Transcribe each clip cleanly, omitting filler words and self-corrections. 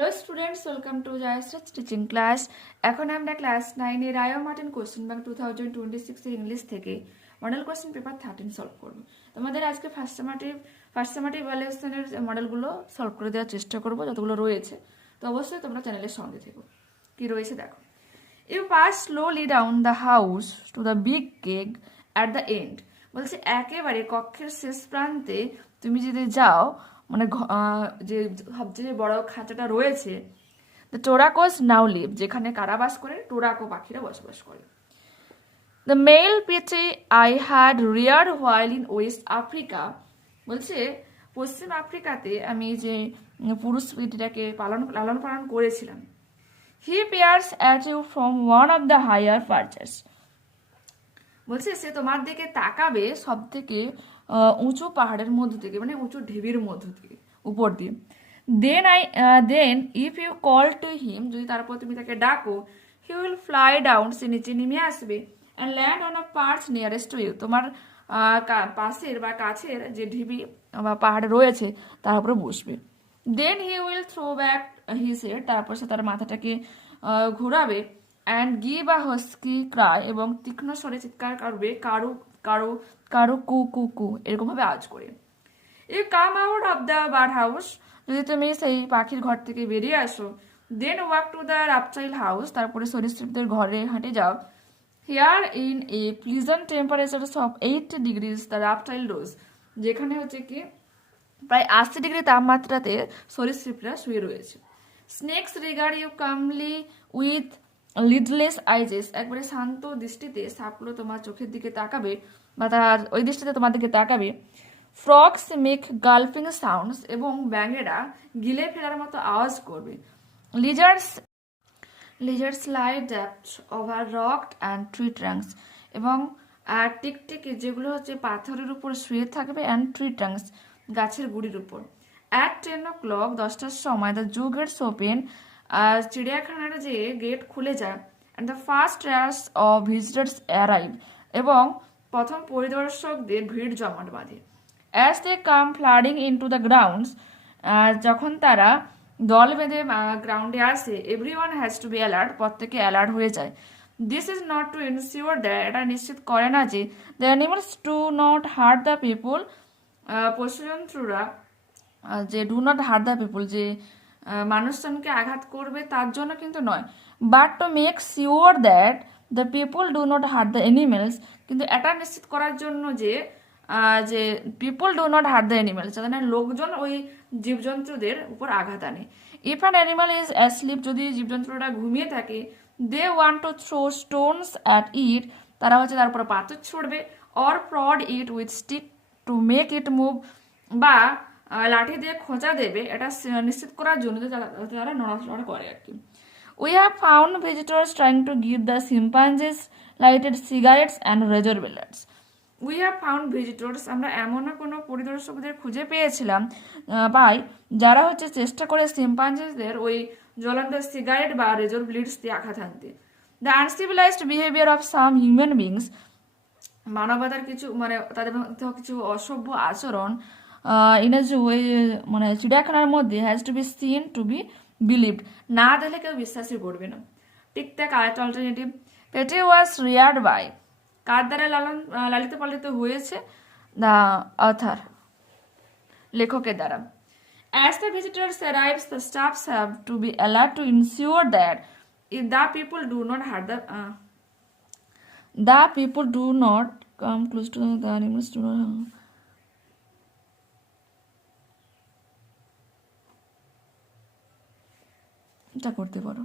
Hello students, welcome to Jayashree teaching class. এখন আমরা class 9 এর রায় মার্টিন কোশ্চেন ব্যাংক 2026 এর ইংলিশ থেকে মডেল কোশ্চেন পেপার 13 সলভ করব। তোমাদের আজকে ফার্স্ট সামেটিভ ভ্যালুয়েশনের মডেলগুলো সলভ করে দেওয়ার চেষ্টা করব যতগুলো রয়েছে। তো অবশ্যই তোমরা চ্যানেলের সঙ্গে থেকো। কি রয়েছে দেখো। You pass slowly down the house to the big cake at the end. বলছে একেবারে কক্ষের শেষ প্রান্তে তুমি যদি যাও, মানে যে সবচেয়ে বড় খাঁচাটা রয়েছে, দ্য টোরাকোস নাও লিভ, যেখানে কারাবাস করে টোরাকো পাখিরা বসবাস করে। The male peachy I had rear while in West Africa. বলছে পশ্চিম আফ্রিকাতে আমি যে পুরুষ পিটিটাকে লালন পালন করেছিলাম। He peers at you from one of the higher perches. বলছে সে তোমার দিকে তাকাবে সব থেকে উঁচু পাহাড়ের মধ্য থেকে, মানে উঁচু ঢিবির মধ্য থেকে, উপর দিয়ে। Then if you call to him, যদি তারপর তুমি তাকে ডাকো, হি উইল ফ্লাই ডাউন, সে নিচে নেমে আসবে, and land on a perch nearest to you, তোমার পাশের বা কাছের যে ঢিবি বা পাহাড় রয়েছে তার উপরে বসবে। Then he will throw back his head, তারপর সে তার মাথাটাকে ঘোরাবে, and give a husky cry, এবং তীক্ষ্ণ স্বরে চিৎকার করবে, কারু কারু কারু কু কু কু, এরকম ভাবে আওয়াজ করে। You come out of the bird house, যদি তুমি সেই পাখির ঘর থেকে বেরিয়ে আসো। Then walk to the reptile house, তারপরে সরীসৃপদের ঘরে হাঁটে যাও। Here in a pleasant temperature of 80 degrees the reptile doze, যেখানে হচ্ছে কি প্রায় 80 ডিগ্রি তাপমাত্রাতে সরীসৃপরা শুয়ে রয়েছে। Snakes regard you কামলি with lidless আইজেস, একবারে শান্ত দৃষ্টিতে সাপগুলো তোমার চোখের দিকে তাকাবে, বা তার ওই দৃষ্টিতে তোমার দিকে তাকাবে। ফ্রগস মেক গালফিং সাউন্ডস, এবং ব্যাঙেরা গিলে ফেলার মতো আওয়াজ করবে। Lizards lie draped over rocks and tree trunks, এবং টিকটিকি যেগুলো হচ্ছে পাথরের উপর শুয়ে থাকবে, অ্যান্ড ট্রি ট্রাঙ্কস গাছের গুড়ির উপর। অ্যাট 10 o'clock, 10টার সময়, দ্য জু গেটস ওপেন, চিড়িয়াখানার যে গেট খুলে যায়, and the first rears of visitors arrive, এবং প্রথম পরিদর্শকদের ভিড় জমাট বাঁধে। As they come flooding in to the grounds, যখন তারা দল বেঁধে গ্রাউন্ডে আসে, every one has to be alert, প্রত্যেকে অ্যালার্ট হয়ে যায়। This is not to ensure that, এটা নিশ্চিত করে না যে the animals do not hurt the people, পশুজন্তুরা যে do not hurt the people, যে মানুষজনকে আঘাত করবে তার জন্য কিন্তু নয়, but to make sure that the people do not hurt the animals, কিন্তু এটা নিশ্চিত করার জন্য যে যে people do not hurt the animals, যাতে না লোকজন ওই জীবজন্তুদের উপর আঘাত আনে। If an animal is asleep, যদি জীবজন্তুরা ঘুমিয়ে থাকে, they want to throw stones at it, তারা হচ্ছে তার উপরে পাথর ছুড়বে, or prod it with stick to make it move, বা লাঠি দিয়ে খোঁচা দেবে, এটা নিশ্চিত করার জন্য তারা নড়াচড়া করে আর কি। We have found visitors trying to give the chimpanzees lighted cigarettes and razor blades. We have found visitors, আমরা এমন কোনো পরিদর্শকদের খুঁজে পেয়েছিলাম পাই যারা হচ্ছে চেষ্টা করে শিম্পাঞ্জিসদের ওই জ্বলন্ত সিগারেট বা রেজর ব্লেডস দিয়ে আঘাত আনতে। The uncivilised behaviour of some human beings, মানবতার কিছু মানে তাদের মধ্যে কিছু অসভ্য আচরণ মানে চিড়িয়াখানার মধ্যে has to be seen to be believed, না দেখলে কেউ বিশ্বাসই করবে না। টিকটাক আরেকটা অল্টারনেটিভ। পেটি ওয়াজ রিয়ার্ড বাই, কার দ্বারা লালিত পালিত হয়েছে? দ্য অথার, লেখকের দ্বারা। As the visitors arrives, the stuffs have to be alert two ensure that if the people do not heart the people do not come close to the animals do not এটা করতে পারো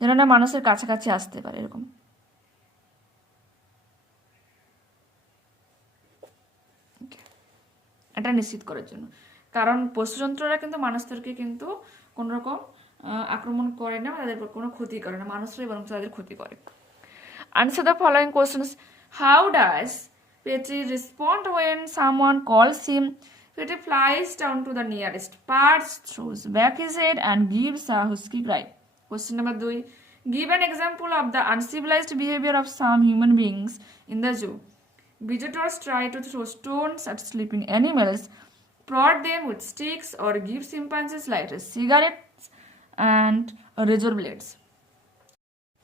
যেন না মানুষের কাছাকাছি আসতে পারে, এরকম। এটা নিশ্চিত করার জন্য, কারণ পশুযন্ত্ররা কিন্তু মানুষদেরকে কিন্তু কোন রকম আক্রমণ করে না, তাদের কোনো ক্ষতি করে না, মানুষরাই বরং তাদের ক্ষতি করে। Answer the following questions. How does Petri respond when someone calls him? Petri flies down to the nearest perch, throws back his head, and gives a husky cry. Question number 2. Give an example of the uncivilized behavior of some human beings in the zoo. Visitors try to throw stones at sleeping animals, prod them with sticks, or give chimpanzees lighter cigarettes and razor blades.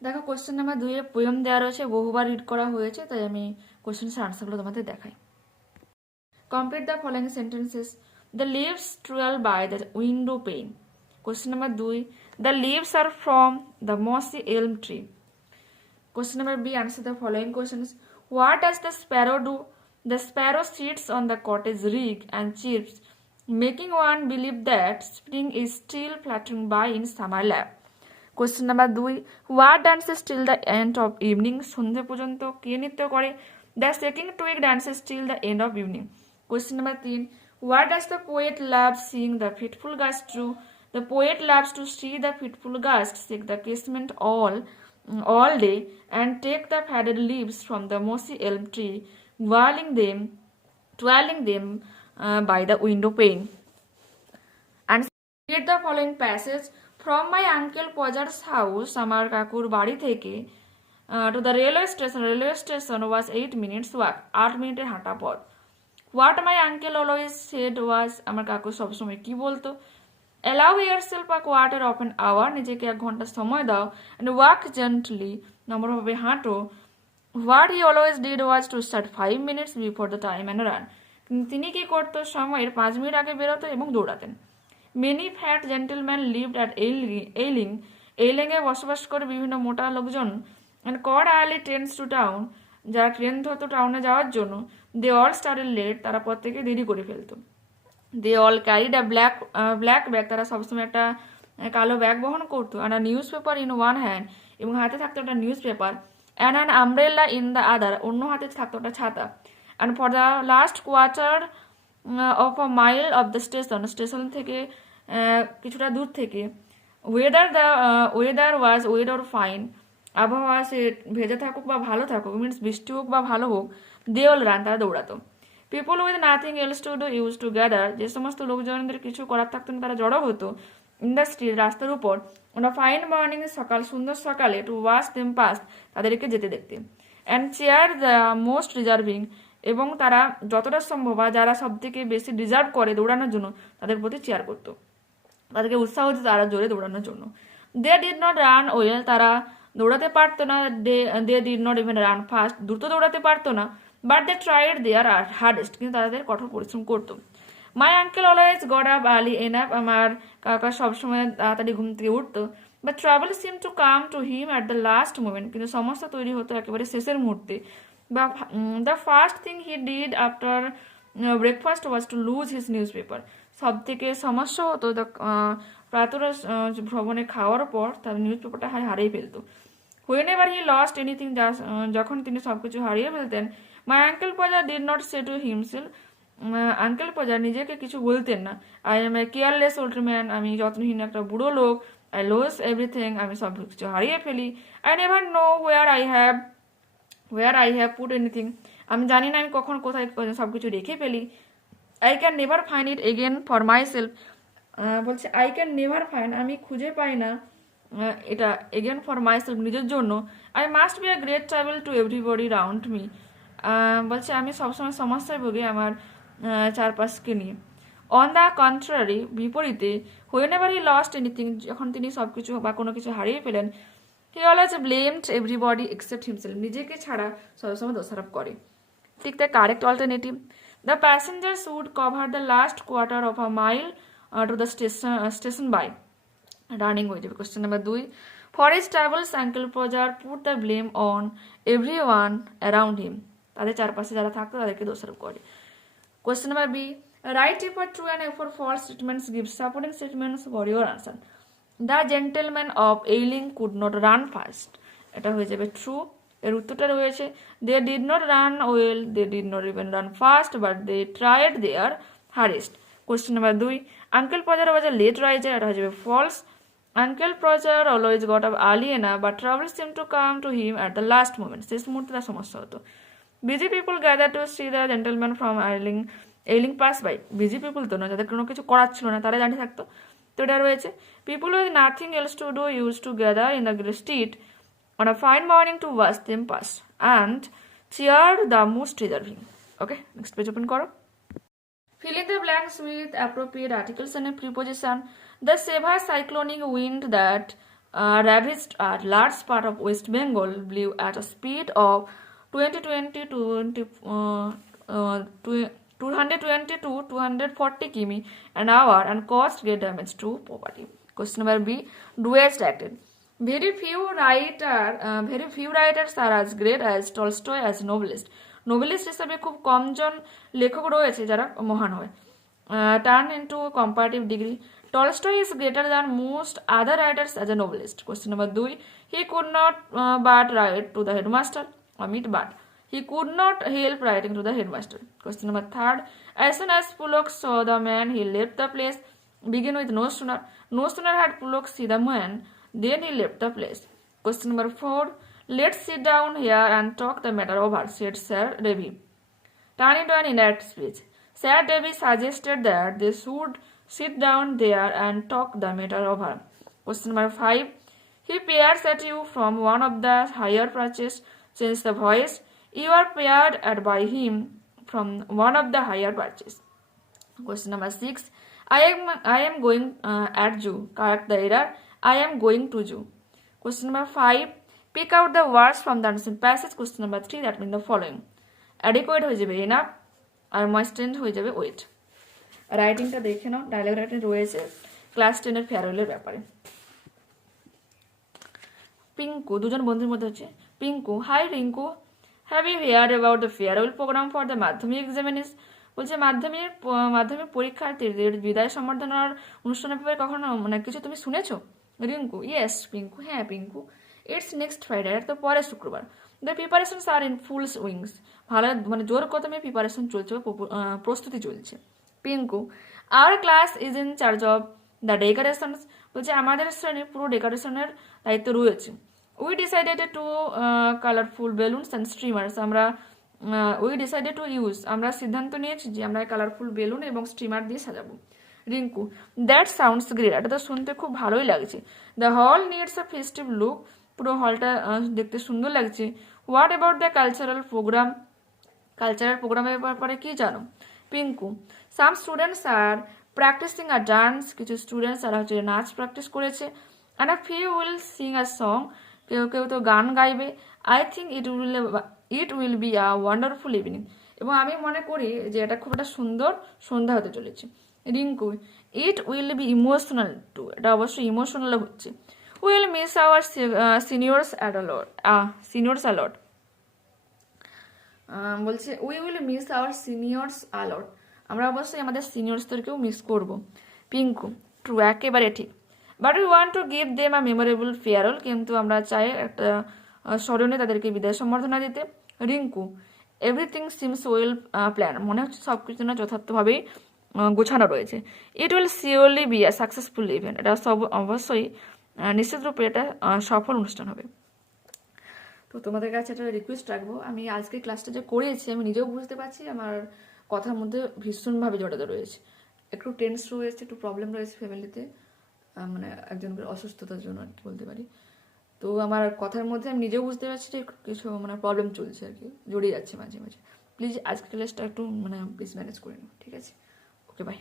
দেখো question number 2 a poem দেওয়া রয়েছে, বহুবার read করা হয়েছে, তাই আমি কোশ্চেনের আনসারগুলো তোমাদের দেখাই। Complete the following sentences. The leaves trail by the window pane. Question number 2, the leaves are from the mossy elm tree. Question number B, answer the following questions. What does the sparrow do? The sparrow sits on the cottage roof and chirps, making one believe that spring is still fluttering by in summer lap. Question number 2, what dances till the end of evening? সন্ধে পর্যন্ত কে নৃত্য করে? The second twig dances till the end of evening. Question number 3, what does the poet love seeing the fitful gust through? The poet loves to see the fitful gust shake the casement all day and take the faded leaves from the mossy elm tree, twirling them by the window pane. And read the following passage. From my uncle Pojar's house, আমার কাকুর বাড়ি থেকে to the railway station was 8 minutes walk, 8 মিনিটের হাঁটা পথ. What my uncle always said was, আমার কাকু সবসময় কি বলতো? Allow yourself a quarter of an hour, নিজেকে 1 ঘন্টা সময় দাও, and walk gently, নম্রভাবে হাঁটো. What he always did was to start 5 minutes before the time and run. তিনি কি করতো? সময়ের 5 মিনিট আগে বেরোতো এবং দৌড়াতেন. Many fat gentlemen lived at এইলিংয়ে বসবাস করে বিভিন্ন মোটা লোকজন, and caught early trains to town, যারা ট্রেন ধরতো টাউনে যাওয়ার জন্য. They all started late, তারা প্রত্যেকে দেরি করে ফেলতো. They all carried a black bag, তারা সবসময় একটা কালো ব্যাগ বহন করতো, and a newspaper in one hand, এবং হাতে থাকতো একটা news paper, and an umbrella in the other, অন্য হাতে থাকতো একটা ছাতা. And for the last quarter of a mile of the station থেকে কিছুটা দূর থেকে, weather was wet or fine, আবহাওয়া সে ভেজা থাকুক বা ভালো থাকুক, মিনস বৃষ্টি হোক বা ভালো হোক, they all ran, তারা দৌড়াতো. People with nothing else to do used to gather, যে সমস্ত লোকজনদের কিছু করার থাকতো না তারা জড়ো হতো, in the street, রাস্তার উপর, on a fine morning, সুন্দর সকালে, to watch them pass, তাদেরকে যেতে দেখতে, and cheer the most deserving, এবং তারা যতটা সম্ভব বা যারা সব থেকে বেশি ডিজার্ভ করে দৌড়ানোর জন্য তাদের প্রতি চেয়ার করতো, তাদেরকে উৎসাহ দিত তারা জোরে দৌড়ানোর জন্য. They did not run well, তারা দৌড়াতে পারতো না. They did not even run fast, দ্রুত দৌড়াতে পারতো না. But they tried their hardest, কিন্তু তাদের কঠোর পরিশ্রম করতো. My uncle always got up early enough, আমার কাকা সবসময় তাড়াতাড়ি ঘুম থেকে উঠতো. But trouble seemed to come to him at the last moment, কিন্তু সমস্যা তৈরি হতো একেবারে শেষের মুহূর্তে. The first thing he did after breakfast was to lose his newspaper. সব থেকে সমস্যা হতো প্রাতঃ ভ্রমণে খাওয়ার পর তার নিউজ পেপারটা হারিয়ে ফেলতো. Whenever he lost anything, যখন তিনি সবকিছু হারিয়ে ফেলতেন, my uncle Poja did not say to himself, uncle Poja নিজেকে কিছু বলতেন না, I am a careless old man, আমি যত্নহীন একটা বুড়ো লোক, I lose everything, আমি সব কিছু হারিয়ে ফেলি, I never know where I have put anything, আমি জানি না আমি কখন কোথায় সব কিছু রেখে ফেলি, I can never find it again for myself, বলছে I can never find, আমি খুঁজে পাই না এটা again for myself, নিজের জন্য, I must be a great trouble to everybody around me, বলছে আমি সবসময় সমস্যায় ভুগি আমার চারপাশকে নিয়ে. অন দ্য কন্ট্রারি, বিপরীতে, whenever he lost anything, যখন তিনি সব কিছু বা কোনো কিছু হারিয়ে ফেলেন, he always blamed everybody except himself, নিজেকে ছাড়া সবসময় দোষারোপ করে. ঠিক তাই correct alternative. The passengers would cover the last quarter of a mile to the station by running হয়ে যাবে. Question number 2, for his travels, Uncle Pojar put the blame on everyone around him, তাদের চারপাশে যারা থাকতো তাদেরকে দোষারোপ করে. Question number B, write if for true and if for false statements, give supporting statements for your answer. The gentleman of Ailing could not run fast, এটা হয়ে যাবে ট্রু. এর উত্তরটা রয়েছে they did not run well, they did not even run fast, but they tried their hardest. Question number 2, Uncle Pojar was a late riser, এটা হয়ে যাবে false. Uncle Pojar always got up early enough, but trouble seemed to come to him at the last moment, শেষ মুহূর্তে তার সমস্যা হতো. Busy people gathered to see the gentleman from Ailing pass by. Busy people তো না, যাদের কোনো কিছু করার ছিল না তারা জানিয়ে থাকতো. তো এটা রয়েছে people with nothing else to do used to gather in the street on a fine morning to watch them pass and cheer the most deserving. Okay, next page open করো. Fill in the blanks with appropriate articles and a preposition. The severe cyclonic wind that ravaged a large part of West Bengal blew at a speed of 220 to 240 km an hour and caused great damage to property. Question number B. Duets acted. Very few writers are as great as Tolstoy as novelist. Novelist হিসাবে খুব কমজন লেখক রয়েছে যারা মহান হয়। Turn into comparative degree. Tolstoy is greater than most other writers as a novelist. Question number 2. He could not but write to the headmaster. Omit but. He could not help writing to the headmaster. Question number 3. As soon as Pulak saw the man, he left the place. Begin with no sooner. No sooner had Pulak see the man, then he left the place. Question number 4. Let's sit down here and talk the matter over, said Sir Davy. Turn into an indirect speech. Sir Davy suggested that they should sit down there and talk the matter over. Question number 5. He peers at you from one of the higher perches, since the voice. You are peered at by him from one of the higher perches. Question number 6. I am going at you. Correct the error. I am going to you. Question number 5. Pick out the words from the answer passage. Question number 3. That means the following. Adequate হয়ে যাবে enough আর moistened হয়ে যাবে wet. রাইটিংটা দেখে নাও। Dialogue writing রয়েছে class 10 এর ফেয়ারওয়েলের ব্যাপারে। পিঙ্কু দুজন বন্ধুর মধ্যে হচ্ছে Pinku, hi Rinku, have you heard about the farewell programme for the Madhyamik examinees? বলছে মাধ্যমিক পরীক্ষার্থীদের বিদায় সম্বর্ধনার অনুষ্ঠানের ব্যাপারে কখনো কিছু তুমি শুনেছো? রিঙ্কু, ইয়েস পিঙ্কু, হ্যাঁ পিঙ্কু, ইটস নেক্সট ফ্রাইডে, এর তো পরে শুক্রবার। The preparations are in full wings, ভালো জোর কদমে প্রিপারেশন চলছে, প্রস্তুতি চলছে। Pinku, our class is in charge of the decorations, বলছে আমাদের শ্রেণীর পুরো ডেকোরেশনের দায়িত্ব রয়েছে। We decided to colourful balloons and streamers, আমরা সিদ্ধান্ত নিয়েছি যে আমরা কালারফুল বেলুন এবং স্ট্রিমার দিয়ে সাজাবো। রিঙ্কু, দ্যাট সাউন্ডস গ্রেট, এটা তো শুনতে খুব ভালোই লাগছে। The hall needs a festive look, পুরো হলটা দেখতে সুন্দর লাগছে। হোয়াট অ্যাবাউট দ্য কালচারাল প্রোগ্রামের ব্যাপারে কি জানো? Pinku, some students are practising a dance, কিছু স্টুডেন্টস আর হচ্ছে নাচ প্র্যাকটিস করেছে। And a few will sing a song, কেউ কেউ তো গান গাইবে। I think it will be a wonderful evening, এবং আমি মনে করি যে এটা খুব একটা সুন্দর সন্ধ্যা হতে চলেছে। Rinku, it will be emotional too, এটা অবশ্যই ইমোশনাল হচ্ছে। Will miss our seniors a lot, বলছে we will miss our seniors a lot, আমরা অবশ্যই আমাদের সিনিয়র্সদেরকেও মিস করব। পিঙ্কু, ট্রু, একেবারে ঠিক। But we want to give them a memorable farewell, কিন্তু আমরা চাই একটা স্মরণে তাদেরকে বিদায় সম্বর্ধনা দিতে। Rinku, everything seems well plan, মনে হচ্ছে সব কিছু না যথার্থভাবেই গোছানো রয়েছে। It will surely be a successful event, এটা অবশ্যই নিশ্চিত রূপে এটা সফল অনুষ্ঠান হবে। তো তোমাদের কাছে একটা রিকোয়েস্ট রাখবো, আমি আজকে ক্লাসটা যে করেছি আমি নিজেও বুঝতে পারছি আমার কথার মধ্যে ভীষণভাবে জড়িত রয়েছে, একটু টেন্স রয়েছে, একটু প্রবলেম রয়েছে ফ্যামিলিতে, একজনের অসুস্থতার জন্য আর কি বলতে পারি। তো আমার কথার মধ্যে আমি নিজেও বুঝতে পারছি যে কিছু প্রবলেম চলছে আর কি, জড়িয়ে যাচ্ছে মাঝে মাঝে। প্লিজ আজকে ক্লাসটা একটু প্লিজ ম্যানেজ করে নাও, ঠিক আছে? ওকে, বাই।